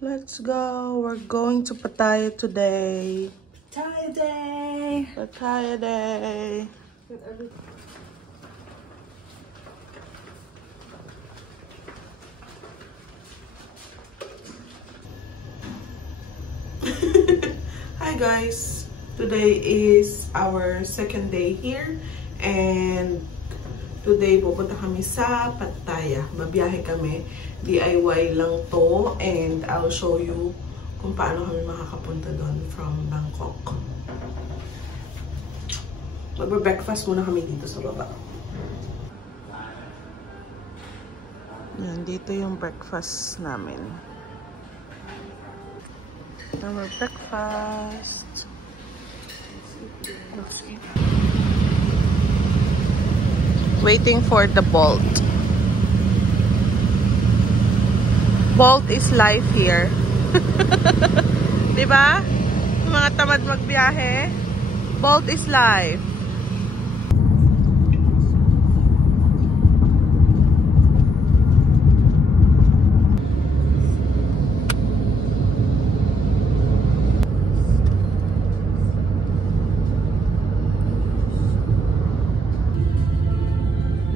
Let's go. We're going to Pattaya today. Pattaya day. Pattaya day. Hi guys. Today is our second day here and today pupunta kami sa Pattaya. Babiyahe kami. DIY lang to and I'll show you kung paano kami makakapunta doon from Bangkok. Magbe-breakfast muna kami dito sa baba. Yan, dito yung breakfast namin. Our breakfast. Let's eat. Waiting for the Bolt. Bolt is life here. Diba? Mga tamad magbiyahe. Bolt is life.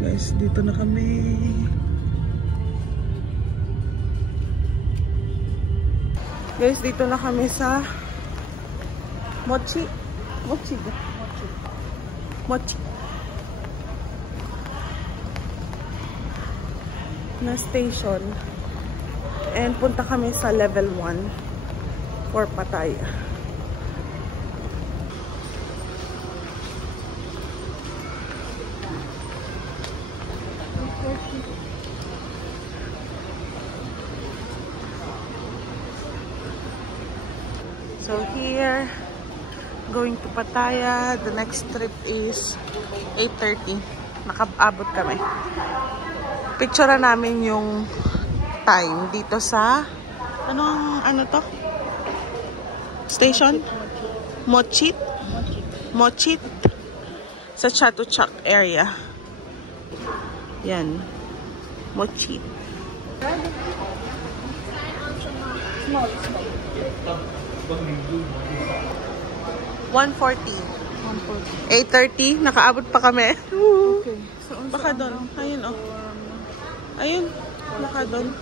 Guys, dito na kami. Guys, dito na kami sa Mochi na station and punta kami sa level 1 for Pattaya. So here, going to Pattaya. The next trip is 8:30. Nakaabot kami. Picture namin yung time dito sa ano to? Station? Mochit sa Chatuchak area. Yan. Mochit. Small. 1:40. 8:30. Nakaabot pa kami. Okay. So, Baka doon. Ayun, oh. Ayun. Baka doon.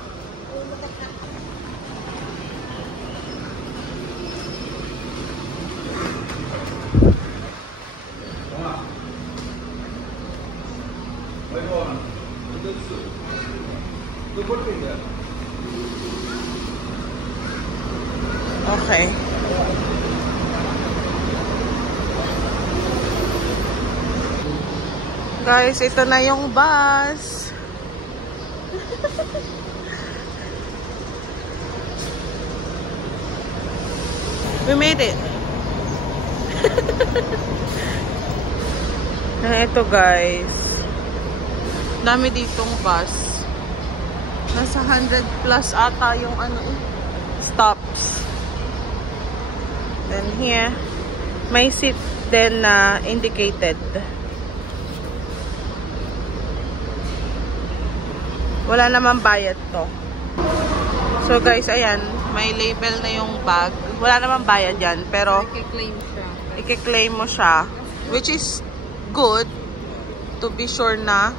Okay. Guys, ito na yung bus. We made it. Na ito guys. Dami ditong bus. Nasa 100 plus ata yung stops. Then here, may seat then na indicated. Wala naman bayad to. So guys, ayan, may label na yung bag. Wala naman bayad yan, pero i-claim mo siya, which is good to be sure na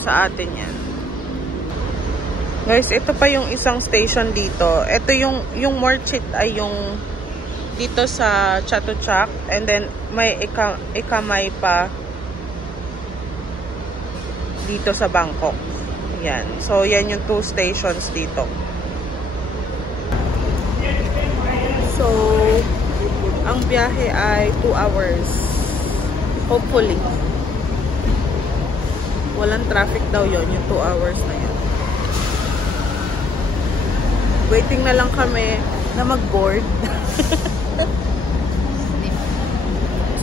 sa atin yan. Guys, ito pa yung isang station dito. Ito yung Mochit ay yung dito sa Chatuchak and then may Ikamay pa dito sa Bangkok. Yan. So, yan yung 2 stations dito. So, ang biyahe ay 2 hours. Hopefully. Walang traffic daw yon yung 2 hours na yan. Waiting na lang kami na mag-board.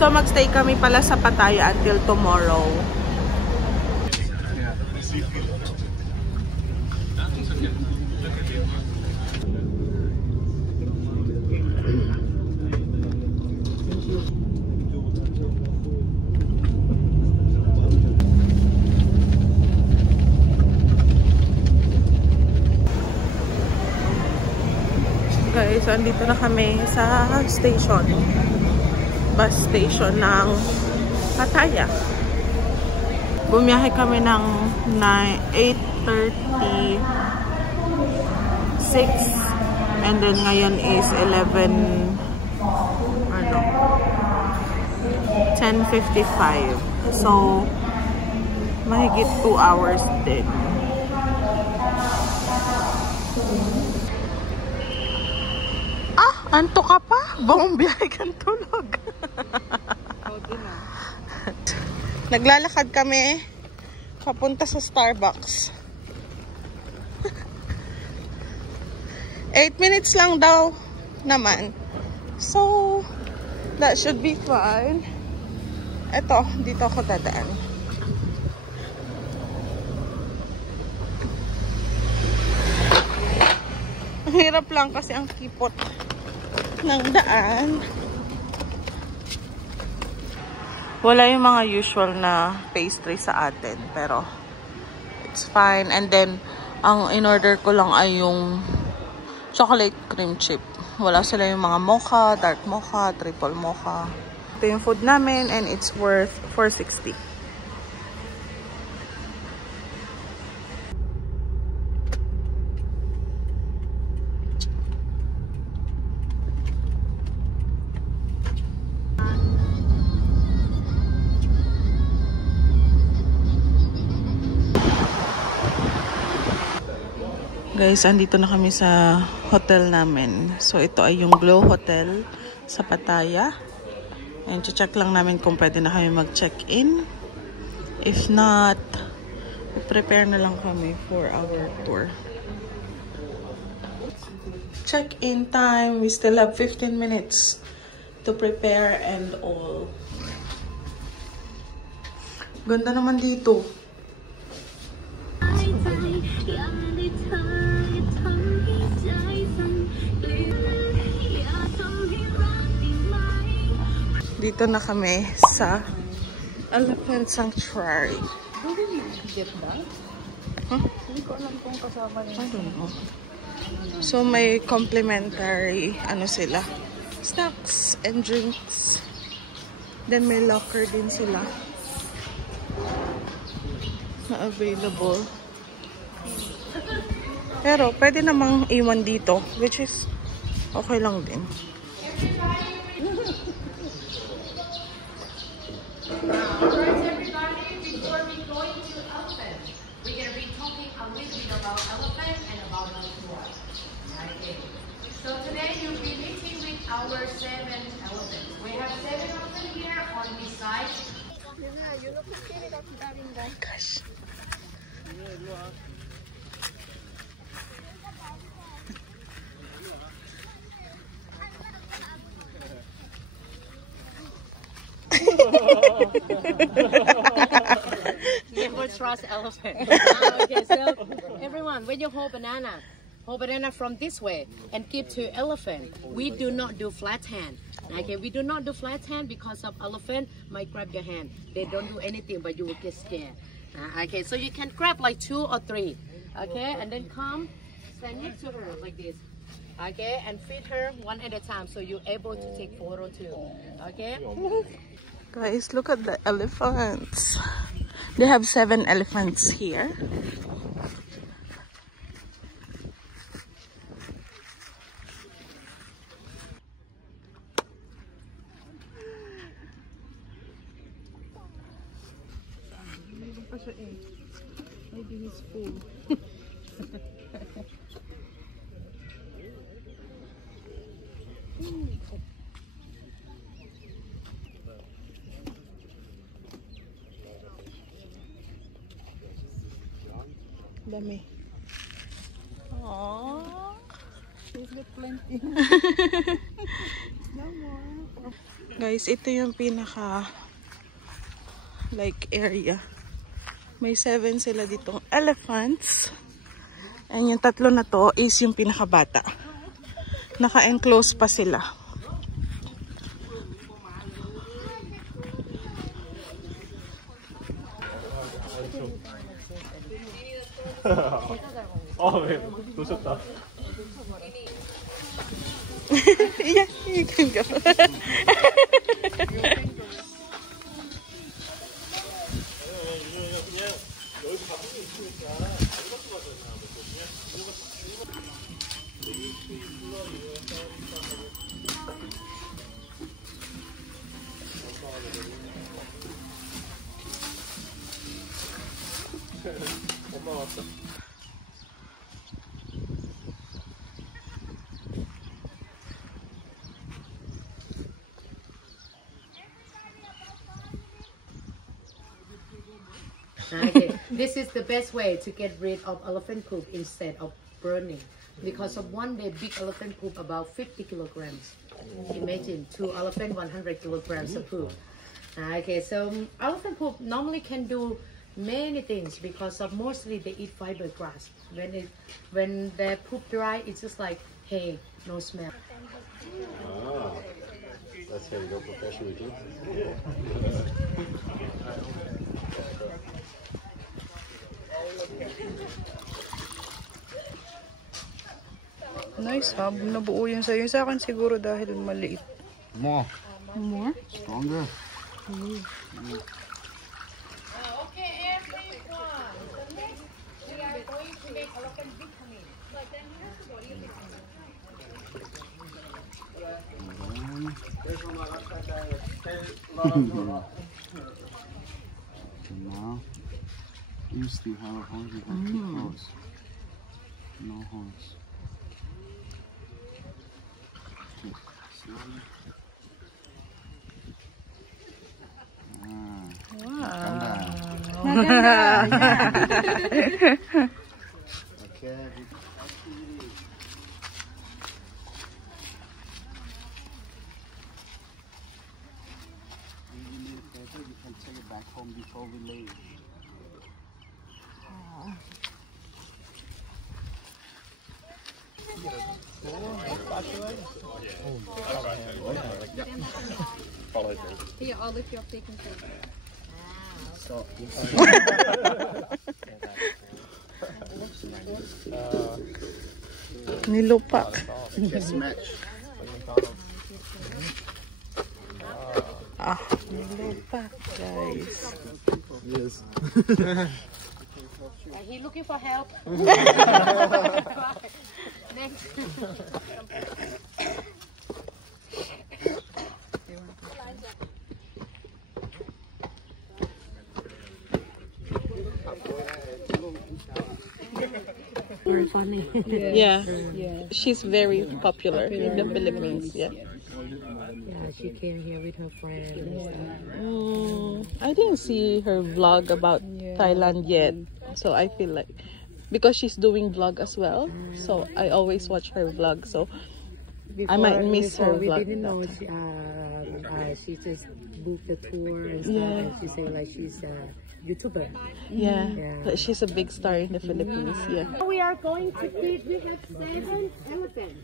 So, magstay kami pala sa Pattaya until tomorrow. andito na kami sa station. Bus station ng Pattaya. Bumiyahe kami ng 8:36 and then ngayon is 10:55. So, mahigit 2 hours din. Anto ka pa? Buong biyahe kang tulog. Naglalakad kami papunta sa Starbucks. 8 minutes lang daw naman. So, that should be fine. Eto, dito ako dadaan. Ang hirap lang kasi ang kipot ng daan. Wala yung mga usual na pastry sa atin, pero it's fine. And then, ang in-order ko lang ay yung chocolate cream chip. Wala sila yung mga mocha, dark mocha, triple mocha. Ito yung food namin and it's worth $4.60. Guys, andito na kami sa hotel namin. So, ito ay yung Glow Hotel sa Pattaya. And check lang namin kung pwede na kami mag-check-in. If not, prepare na lang kami for our tour. Check-in time. We still have 15 minutes to prepare and all. Ganda naman dito. Dito na kami sa Elephant Sanctuary. How did you get that? Huh? Hindi ko alam kung kasama niya. I don't know. So may complimentary sila, snacks and drinks. Then may locker din sila na available. Pero pwede namang iwan dito, which is okay lang din. So today you'll be meeting with our 7 elephants. We have 7 of them here on this side. Gosh. Never trust elephant. Okay, so everyone, when you hold banana from this way and keep to elephant. We do not do flat hand. Okay, we do not do flat hand because of elephant might grab your hand. They don't do anything, but you will get scared. Okay, so you can grab like 2 or 3. Okay, and then come stand next to her like this. Okay, and feed her one at a time so you're able to take photo too. Okay. Guys, look at the elephants. They have 7 elephants here. Maybe he's full. Dami. Aww. He's got plenty. No more. Guys, ito yung pinaka area. May 7 sila ditong elephants. And yung 3 na to is yung pinakabata. Naka-enclose pa sila. Yeah, you can go. Okay, this is the best way to get rid of elephant poop instead of burning. Because of one day, big elephant poop about 50 kilograms. Imagine 2 elephant, 100 kilograms of poop. Okay, so elephant poop normally can do many things because of mostly they eat fibergrass. When their poop dry, it's just like, hey, no smell. Ah, that's how you go professionally too. Nice ha, nabuo yun sa'yo. Sa akin siguro dahil maliit. More. More? Stronger. Okay, everyone. So next, we are going to make elephant vitamin. Now, you still have a horse, you have two horse. No horse. Okay, slowly. Okay. You need paper, you can take it back home before we leave. Here, I'll lift you up taking pictures. Nilupak. Yes, match. Ah, nilupak, guys. Yes. He looking for help. Next. Very funny. Yeah. She's very popular in the Philippines. Yeah. Yeah, she came here with her friends. I didn't see her vlog about Thailand yet, so I feel like because she's doing vlog as well, so I always watch her vlog. So I might miss her We vlog. didn't know she just booked the tour and stuff, and she said like she's a YouTuber. Yeah, but she's a big star in the Philippines. Yeah. We are going to feed. We have 7 elephants.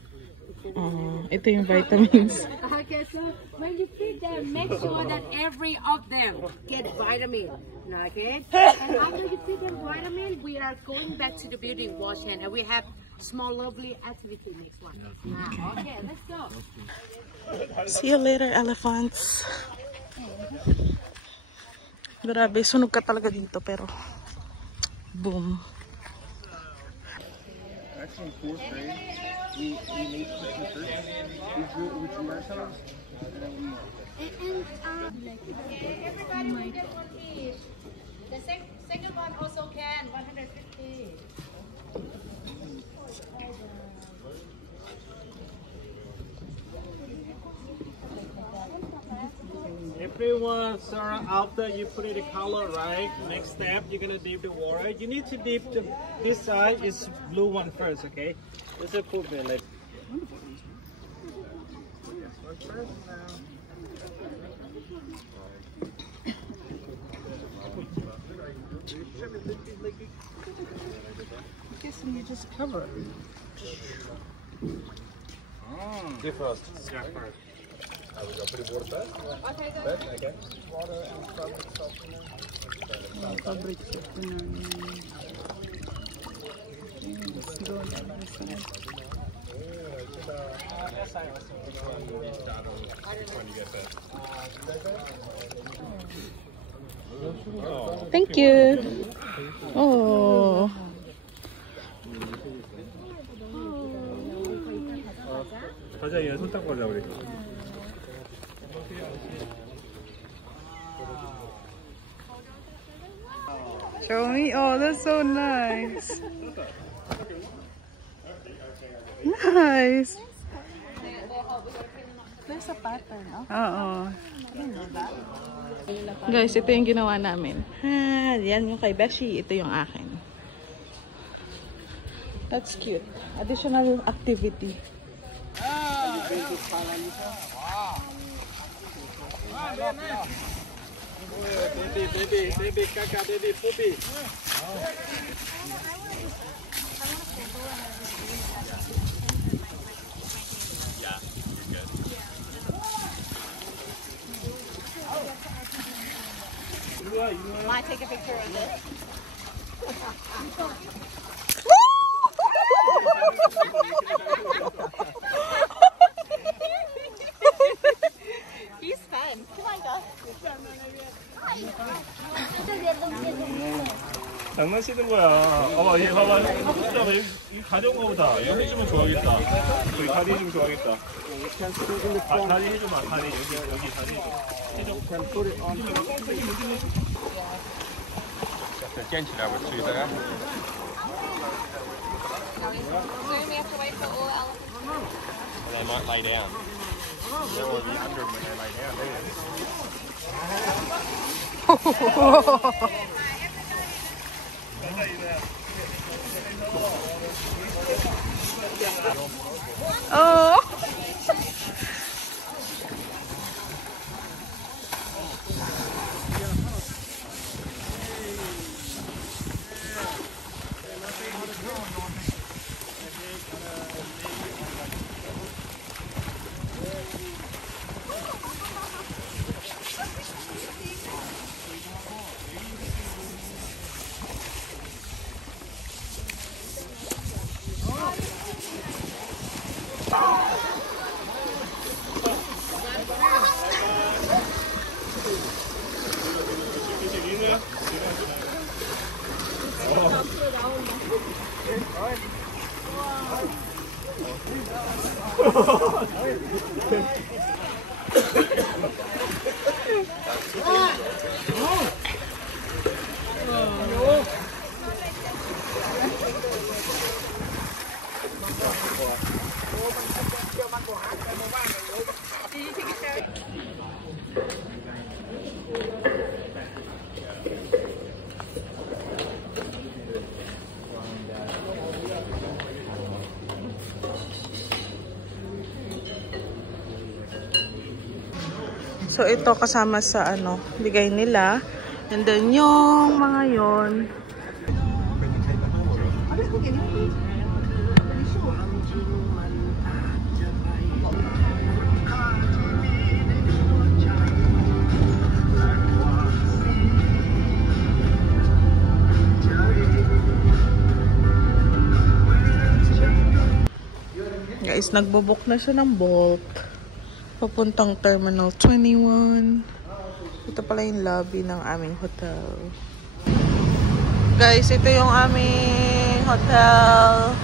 Ito yung vitamins. Okay, so when you feed them, make sure that every of them get vitamin. Okay? And after you feed them vitamin, we are going back to the building, wash hand, and we have small lovely activity next one. Okay, let's go. See you later, elephants. Grabe, sunog ka talaga dito, pero boom. Actually, in 4th grade, we made Christmas shirts. We drew it with marshmallows. Everybody will get one each. The second one also can, 150. Everyone, Sarah, after you put in the color, right? Next step, you're gonna dip the water. You need to dip this side is blue one first, okay? This is put in like. You just cover it. Do first. Yeah, first. Fabric siya. Let's go. Thank you. Oh. 가자, 얘 손 닦고 가자, 우리. Show me. Oh, that's so nice. Nice. There's a pattern, oh? Oo. Guys, ito yung ginawa namin. Yan yung kay Beshi. Ito yung akin. That's cute. Additional activity. Baby, caca, baby, poopy. Yeah, you're good. Might take a picture of this. He's fun. Come on, go. 장난치는 거야. 봐봐, 얘 봐봐. 이 가벼운 거보다 이거 해주면 좋아하겠다. 우리 다리 해주면 좋아하겠다. 다리 해줘봐. 다리 여기 다리 해줘. The Gentian was too there. So we have to wait for all elephants. They might lay down. They're already under them when they lay down, Oh. So, ito kasama sa bigay nila. And then, yung mga yon. Guys, nagbubuk na siya ng Bolt. Papuntang Terminal 21. Ito pala yung lobby ng aming hotel. Guys, ito yung aming hotel.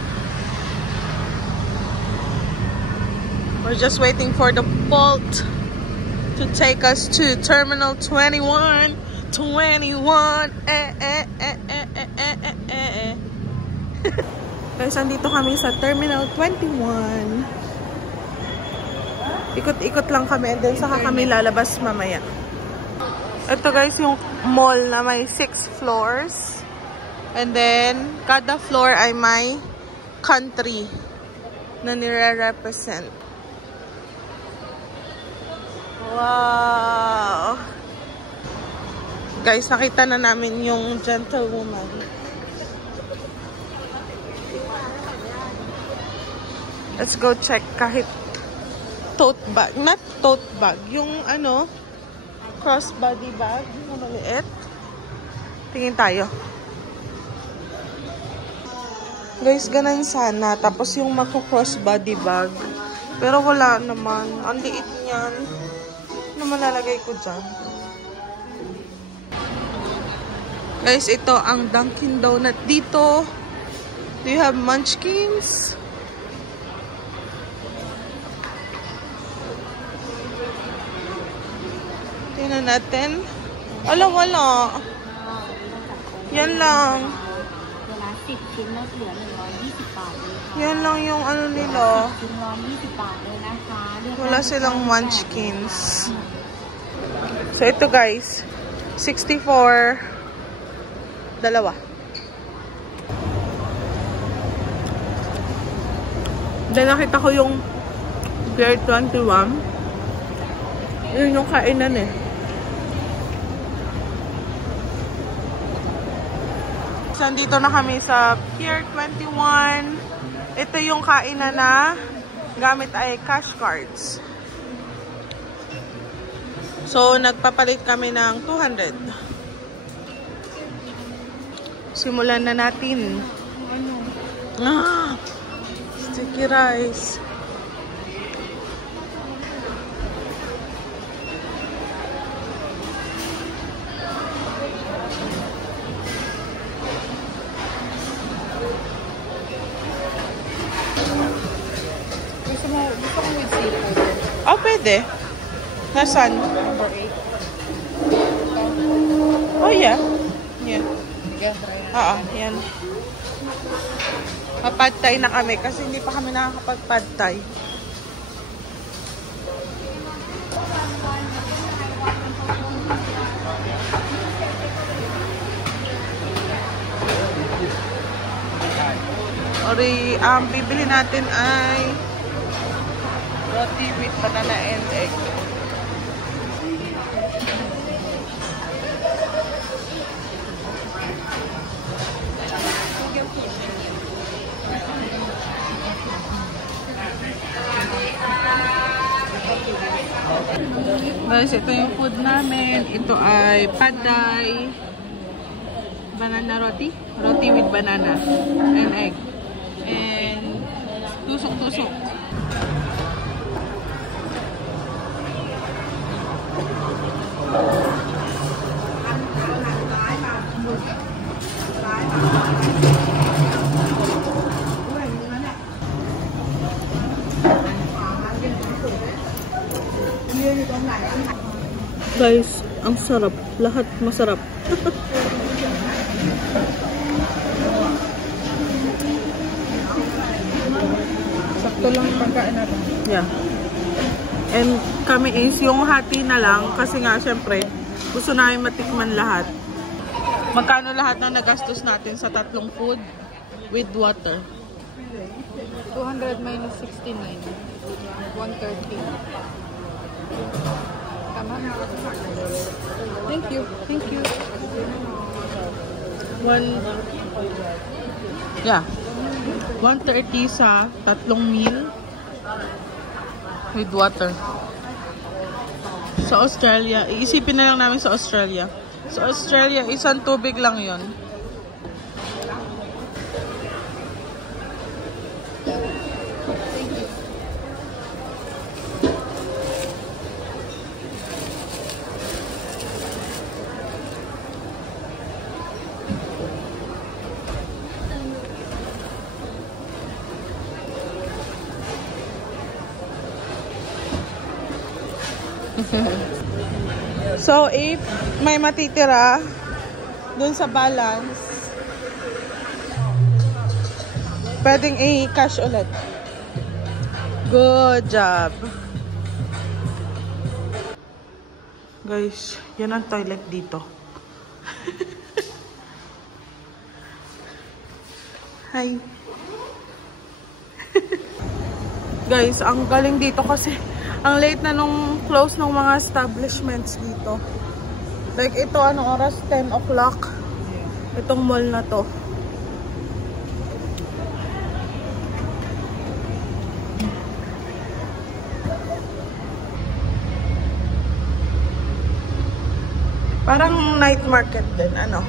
We're just waiting for the Bolt to take us to Terminal 21. 21. Guys, andito kami sa Terminal 21. Ikot-ikot lang kami and then saka kami lalabas mamaya. Ito guys yung mall na may 6 floors. And then kada floor ay may country na nire-represent. Wow! Guys, nakita na namin yung gentlewoman. Let's go check kahit tote bag. Not tote bag. Yung crossbody bag. Yung maliit. Tingin tayo. Guys, ganun sana. Tapos yung mako-crossbody bag Pero wala naman. Ang liit niyan. Ano malalagay ko dyan? Guys, ito ang Dunkin' Donut dito. Do you have munchkins? Tingnan natin. Wala. Yan lang. Wala 10 ชิ้นลดเหลือ120 บาทเลยค่ะ Yan lang yung ano nila. ชิ้น120 บาทเลยนะคะเลือก Wala silang munchkins. So, ito guys. 64. Dalawa. Then, nakita ko yung Pier 21. Yun yung kainan eh. So, nandito na kami sa Pier 21. Ito yung kainan na gamit ay cash cards. So, nagpapalit kami ng 200. Simulan na natin. Sticky rice. Gusto ko with seafood. Oh, pwede. Nasaan? Number 8. Oh, yeah. Yeah. Sige, try na. Oo, yan. Pad Thai na kami kasi hindi pa kami nakakapag-pad Thai. Ori, bibili natin ay roti with banana and egg. Guys, ito yung food namin. Ito ay pad thai, banana roti, roti with banana and egg, and tusok-tusok. Guys, ang sarap. Lahat masarap. Sakto lang yung pagkain natin. Yeah. And kami is yung hati na lang kasi nga syempre gusto namin matikman lahat. Magkano lahat na nagastos natin sa tatlong food with water? 200 minus 69. 130. Tama? Thank you. Thank you. Yeah. 130 sa tatlong meal with water. Sa Australia, iisipin na lang namin sa Australia. Sa Australia, isang tubig lang yon. So, if may matitira dun sa balance, pwedeng i-cash ulit. Good job. Guys, yan ang toilet dito. Hi. Guys, ang galing dito kasi ang late na nung close ng mga establishments dito. Like ito, anong oras? 10 o'clock. Itong mall na to. Parang night market din, ano?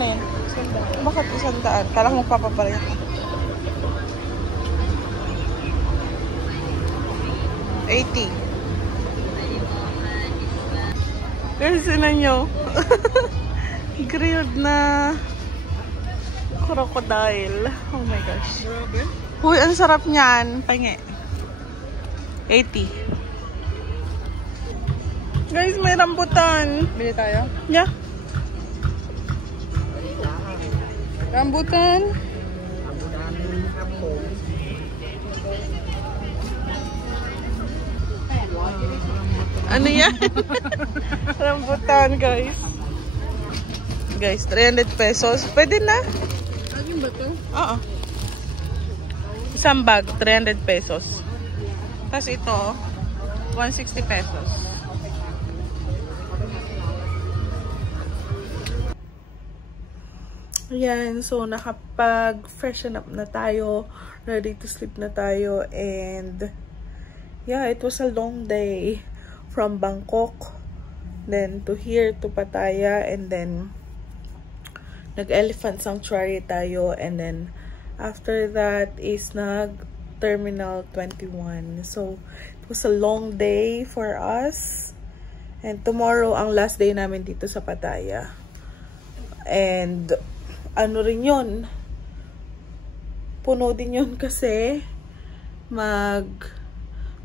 Magkano yun? 100. Bakit 100? Kala ko magpapapareha ka. 80. Guys, sinan nyo. Grilled na crocodile. Oh my gosh. Uy, ang sarap niyan. Pahingi. 80. Guys, may rambutan. Bili tayo? Yeah. Rambutan. Ano yan? Rambutan, guys. Guys, 300 pesos. Pwede na. Aging ba ito? Oo. Isang bag, 300 pesos. Tapos ito, 160 pesos. Ayan, so nakapag-freshen up na tayo. Ready to sleep na tayo. And yeah, it was a long day. From Bangkok, then to here, to Pattaya, and then nag-Elephant Sanctuary tayo, and then after that is nag-Terminal 21. So, it was a long day for us. And tomorrow, ang last day namin dito sa Pattaya. And, ano rin yun? Puno din yun kasi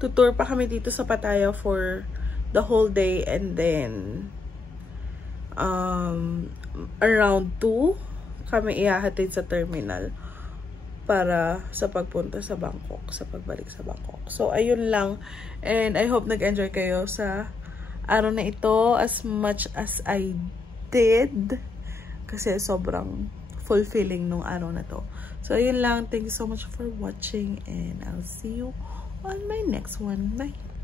tutour pa kami dito sa Pattaya for the whole day, and then around 2 kami ihahatid sa terminal para sa pagpunta sa Bangkok, sa pagbalik sa Bangkok. So ayun lang, and I hope nag-enjoy kayo sa araw na ito as much as I did, kasi sobrang fulfilling nung araw na to. So ayun lang, thank you so much for watching, and I'll see you on my next one. Bye!